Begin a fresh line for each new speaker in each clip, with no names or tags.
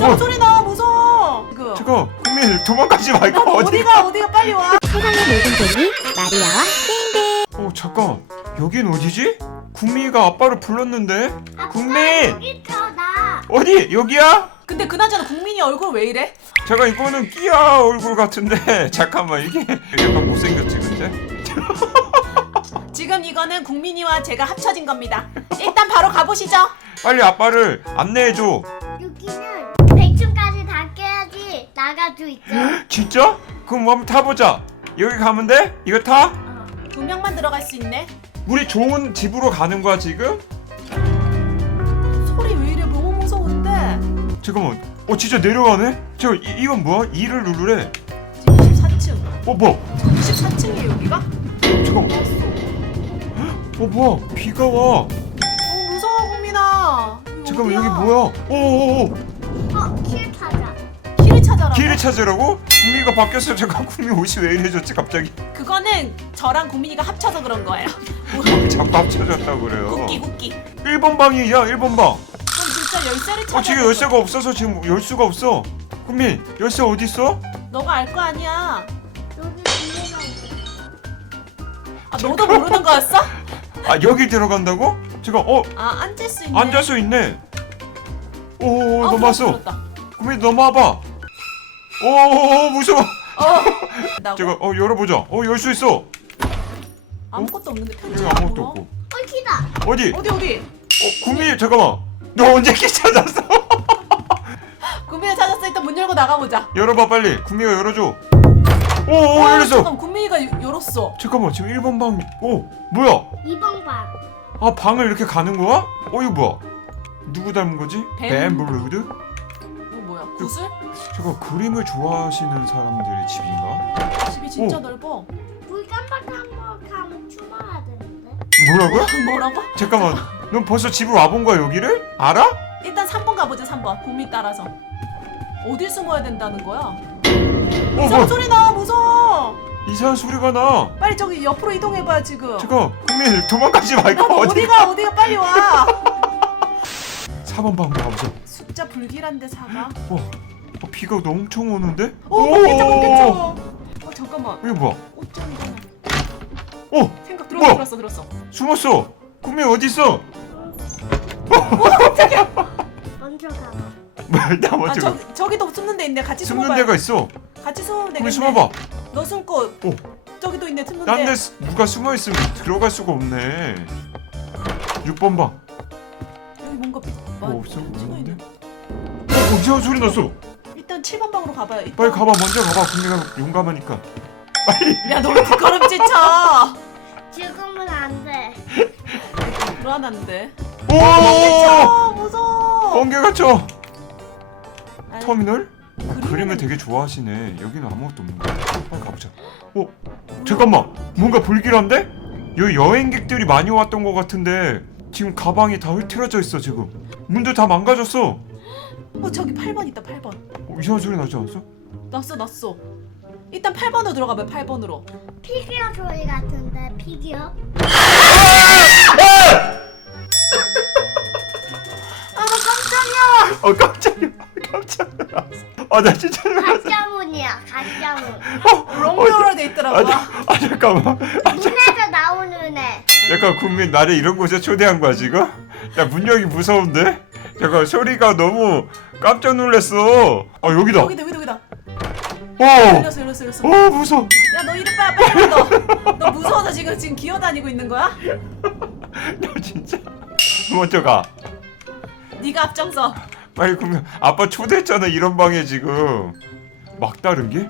무서운 소리 나. 무서워.
잠깐 국민 도망가지 말고
어디가 빨리 와.
세상의 모든 재미 마리아와
잠깐 여긴 어디지? 국민이가 아빠를 불렀는데. 국민
여기 있어 나.
어디 여기야?
근데 그나저나 국민이 얼굴 왜 이래?
잠깐 이거는 끼야 얼굴 같은데 잠깐만 이게 약간 못생겼지 근데?
지금 이거는 국민이와 제가 합쳐진 겁니다. 일단 바로 가보시죠.
빨리 아빠를 안내해줘.
여기는 100층까지 다 깨야지 나갈 수 있어.
진짜? 그럼 한번 타보자. 여기 가면 돼? 이거 타?
2명만 들어갈 수 있네.
우리 좋은 집으로 가는 거야 지금?
소리 왜 이래? 너무 무서운데.
잠깐만 진짜 내려가네? 이건 뭐야? 2를 누르래.
지금 24층.
뭐?
24층이에요 여기가?
잠깐만 뭐야 비가 와.
무서워 국민아.
잠깐만
어디야?
여기 뭐야?
길 찾아.
길을 찾아라.
길을 찾으라고? 국민이가 바뀌었어. 잠깐 국민 옷이 왜 이래졌지 갑자기?
그거는 저랑 국민이가 합쳐서 그런 거예요.
자꾸 합쳐졌다고 그래요.
국기.
1번 방이야 1번 방.
그럼 진짜 열쇠를 찾아.
지금 열쇠가 없어서 지금 열 수가 없어. 국민 열쇠 어디 있어?
너가 알 거 아니야.
여기 뒤에가 있어.
아 너도 모르는 거였어?
여기 들어간다고? 지금
아 앉을 수 있네.
앉을 수 있네. 오 넘어왔어.
들었다.
국민 넘어와봐. 오 무서워.
나
제가 열어보자. 열 수 있어.
아무것도 없는데
여기
편지
아무것도 없고.
키다.
어디?
어디?
국민 잠깐만. 너 언제 키 찾았어?
국민이 찾았어. 일단 문 열고 나가보자.
열어봐 빨리. 국민이가 열어줘. 오 열렸어.
잠깐 국민이가 열었어.
잠깐만 지금 1번 방. 뭐야?
2번 방.
방을 이렇게 가는 거야? 이거 뭐야? 누구 닮은 거지?
뱀.
뱀블루드?
이거 뭐야? 구슬?
잠깐 그림을 좋아하시는 사람들의 집인가?
집이 진짜 넓어.
불 깜빡하면 출발해야 되는데.
뭐라고요?
뭐라고?
잠깐만 넌 벌써 집을 와본 거야 여기를? 알아?
일단 3번 가보자. 3번. 국민 따라서. 어딜 숨어야 된다는 거야?
뭐
이상한 소리 나. 무서워.
이상한 소리가 나.
빨리 저기 옆으로 이동해봐요 지금.
잠깐 국민 도망가지 말고
어디가 빨리 와.
4번 방 가보자.
숫자 불길한데 4가.
비가 너무 엄청 오는데?
멈겠죠. 잠깐만.
이게 뭐야?
옷장이잖아. 생각
뭐야?
들었어.
숨었어. 국민 어디 있어?
먼저 가봐.
나 먼저 가.
저기도 숨는 데 있네. 같이
숨는
숨어봐요.
데가 있어.
같이 숨으면 되겠네.
국민 숨어봐.
너 숨고. 저기도 있네. 숨는
딴
데.
데 누가 숨어있으면 들어갈 수가 없네. 6번 방.
여기 뭔가
없어?
찍어
없는데?
있네.
이상한 소리 났어.
일단 7번 방으로 가봐요. 일단.
빨리 가봐. 먼저 가봐. 국민아 용감하니까. 빨리.
야, 너 왜 뒷걸음질 쳐?
지금은 안 돼.
불안한데.
오!
무서워.
번개가 쳐.
아유,
터미널? 그림을 되게 좋아하시네. 여기는 아무것도 없는 거야. 빨리 가보자. 잠깐만. 뭔가 불길한데? 여기 여행객들이 많이 왔던 것 같은데 지금 가방이 다 흐트러져 있어 지금. 문도 다 망가졌어.
저기 8번 있다. 8번.
이상한 소리 나지 않았어?
났어. 일단 8번으로 들어가봐요. 8번으로.
피규어 소리 같은데 피규어?
나 깜짝이야.
깜짝이야. 나 진짜 놀랐어.
가짜문이야 가짜문.
롱로로 돼 있더라고.
잠깐만.
눈에서 나오는 애.
약간 국민 나를 이런 곳에 초대한 거야 지금? 야 문열기 무서운데? 잠깐 소리가 너무 깜짝 놀랐어. 여기다.
여기다.
오.
열렸어.
무서워.
야, 너 이리 빨리 너 무서워서 지금 기어다니고 있는 거야?
너 진짜. 먼저 가.
네가 앞장서.
빨리 국민. 아빠 초대했잖아 이런 방에 지금. 막다른 게?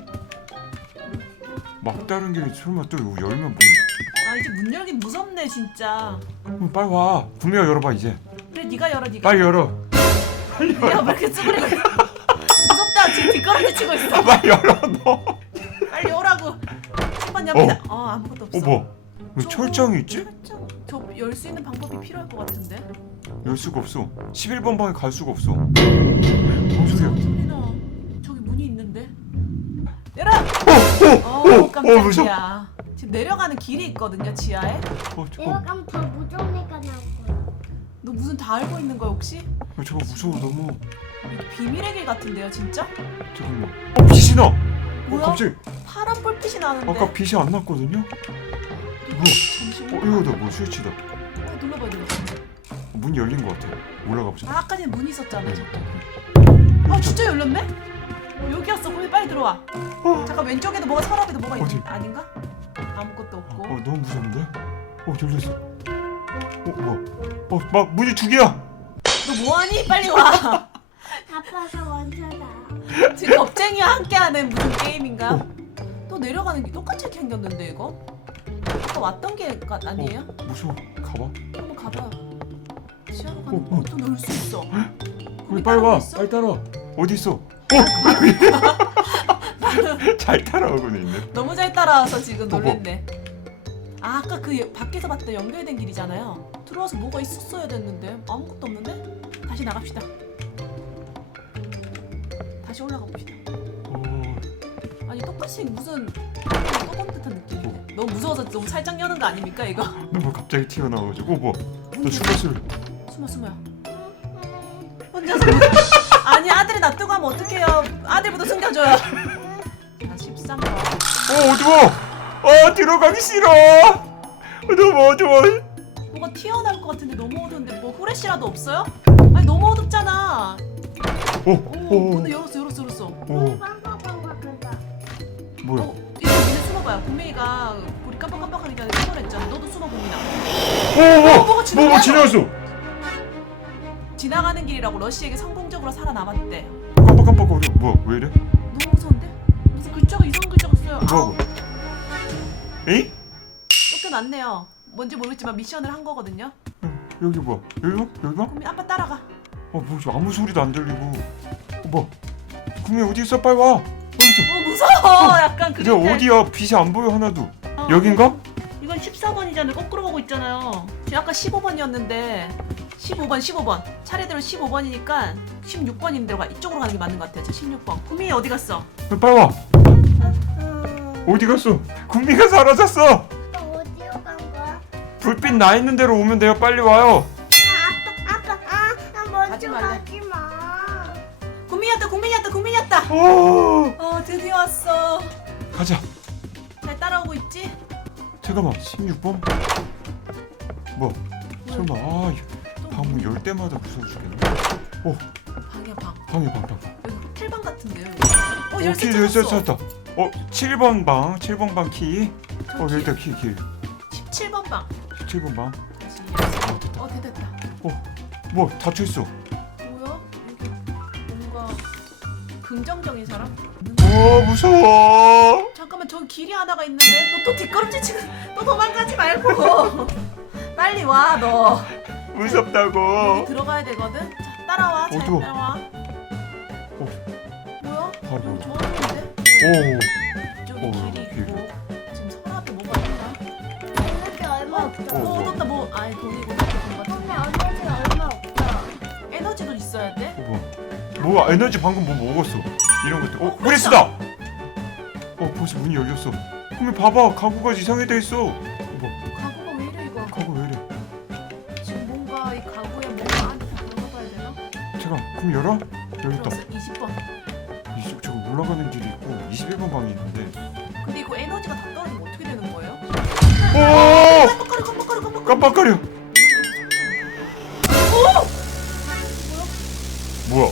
막다른 게 설마 또 이거 열면 뭐?
이제 문 열긴 무섭네 진짜.
빨리 와. 국민아 열어봐 이제.
그래, 네가 열어. 네가.
빨리 열어.
야, 왜 이렇게 쭈그리고 있어? 무섭다. 지금 뒷걸음질 치고 있어.
빨리 열어 너.
빨리 오라고. 10번 옆이다. 아무것도 없어.
뭐? 왜 철장이 있지?
저 열 수 있는 방법이 필요할 것 같은데.
열 수가 없어. 11번 방에 갈 수가 없어. 뭔 소리야?
소리나. 저기 문이 있는데. 열어.
무서워.
깜짝이야. 지금 내려가는 길이 있거든요 지하에.
내가
잠깐.
가면 더 무서우니까 나올 거야.
너 무슨 다 알고 있는 거야 혹시?
저거 무서워 너무.
비밀의 길 같은데요, 진짜?
잠깐만. 빛이 나.
뭐야?
갑자기
파란 불빛이 나는데.
아까 빛이 안 났거든요. 뭐야?
잠시만.
이거다 뭐 스위치다.
눌러봐야 돼.
문이 열린 것 같아. 올라가 보자.
아, 아까 전에 문이 있었잖아. 저기. 아,
여기
진짜 열렸네? 여기였어. 거기 빨리 들어와. 잠깐 왼쪽에도 뭐가 서랍에도 뭐가
어디?
아닌가? 아무것도 없고.
너무 무서운데? 열렸어. 뭐야? 막 문이 두 개야.
너 뭐하니? 빨리 와.
아빠가 먼저다.
지금 겁쟁이와 함께하는 무슨 게임인가? 또 내려가는 게 똑같이 생겼는데 이거? 아까 왔던 게 아니에요?
무서워. 가봐.
한번 가봐요. 시야로 가는 것도 넣을 수 있어.
우리 빨리 와. 빨리 따라. 어디 있어? 잘 따라오고는 있네.
너무 잘 따라와서 지금
뭐?
놀랬네. 아, 아까 그 밖에서 봤던 연결된 길이잖아요. 들어와서 뭐가 있었어야 됐는데 아무것도 없는데? 다시 나갑시다. 다시 올라가 봅시다. 아니 똑같이 무슨 떠본 듯한 느낌인데 너무 무서워서 너무 살짝 여는 거 아닙니까 이거?
뭐 갑자기 튀어나와가지고 뭐? 너 숨었을.
숨어요. 혼자서 아니 아들이 놔두고 하면 어떡해요. 아들부터 숨겨줘요. 아 13번.
어두워. 들어가기 싫어. 너무 어두워.
뭐가 튀어나올 것 같은데 너무 어두운데 뭐 후레쉬라도 없어요? 아니 너무 어둡잖아. 문을 열었어.
빵빵빵빵한다.
뭐야?
이거 니네 숨어봐요. 국민이가 우리 깜빡깜빡하기 전에 숨어냈잖아. 너도 숨어 국민아. 뭐가 지나가요?
뭐 지나갔어?
지나가는 길이라고 러시에게 성공적으로 살아남았대.
깜빡깜빡거려. 뭐야? 왜 이래?
너무 무서운데? 무슨 글자가 이상한 글자가 써요.
뭐하고? 에이?
쫓겨났네요. 뭔지 모르겠지만 미션을 한 거거든요.
여기 뭐야? 여기 봐? 여기 봐?
국민 아빠 따라가.
뭐지? 아무 소리도 안 들리고. 뭐? 국민 어디 있어? 빨리 와. 어디
무서워. 약간
있어?
그림체.
어디야? 빛이 안 보여 하나도. 여긴가?
이건 14번이잖아요. 거꾸로 가고 있잖아요. 지금 아까 15번이었는데 15번. 차례대로 15번이니까 16번인 데로 이쪽으로 가는 게 맞는 것 같아요. 저 16번. 국민이 어디 갔어?
빨리 와. 어디 갔어? 국민이가 사라졌어.
너 어디로 간 거야?
불빛 나 있는 대로 오면 돼요. 빨리 와요.
아빠, 나
가지
먼저
말래.
가지 마.
국민이었다.
오.
드디어 왔어.
가자.
잘 따라오고 있지?
잠깐만. 16번? 뭐? 설마 방문 열 때마다 무서워 죽겠네.
방이야 방.
방이 방.
여기 호텔방 같은데요.
키
열쇠
찾았다. 7번 방. 7번 방 키. 여기다 키.
17번 방.
17번 방.
다시. 됐다.
뭐 닫혀 있어.
뭐야? 여기 뭔가 긍정적인 사람?
무서워.
잠깐만 저기 길이 하나가 있는데 너 또 뒷걸음질 치고 너 도망가지 말고 빨리 와 너.
무섭다고.
여기 들어가야 되거든. 자, 따라와. 잘
어두워.
따라와. 뭐야?
바로.
여기 좋았는데? 이쪽에 길이
길.
있고 지금 서랍에 뭐가 있나?
이렇게 얼마 없어.
얻었다 뭐 아예 돈이고 돈 같은
근데 언니는 얼마 없어.
에너지도 있어야 돼.
뭐야? 에너지 방금 뭐 먹었어? 이런 것도. 브레스다. 벌써 문이 열렸어. 그러면 봐봐. 가구가 이상하게 있어.
가구가 왜 이래 이거?
가구 왜 이래?
지금 뭔가 이 가구에 뭔가 안에 들어가 봐야 되나?
잠깐. 그럼 열어? 열렸다.
들어갔어. 20번.
이쪽 저거 올라가는 길이 있고 21번 방이 있는데.
근데 이거 에너지가 다 떨어지면 어떻게 되는 거예요? 깜빡거려.
깜빡거려. 뭐야?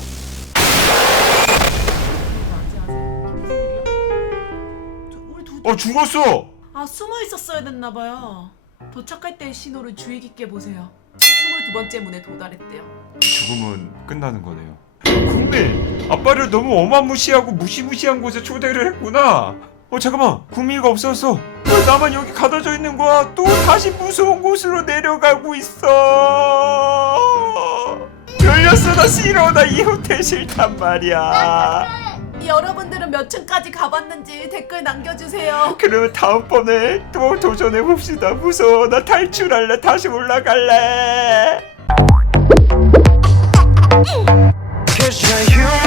우리
죽었어.
숨어 있었어야 됐나 봐요. 도착할 때의 신호를 주의 깊게 보세요. 22번째 문에 도달했대요.
죽음은 끝나는 거네요. 국민, 아빠를 너무 어마무시하고 무시무시한 곳에 초대를 했구나. 잠깐만, 국민이가 없었어. 왜 나만 여기 가둬져 있는 거야? 또 다시 무서운 곳으로 내려가고 있어. 열렸어. 나 싫어. 나 이 호텔 싫단 말이야.
여러분들은 몇 층까지 가봤는지 댓글 남겨주세요.
그러면 다음번에 또 도전해봅시다. 무서워. 나 탈출할래. 다시 올라갈래. 'Cause you're human.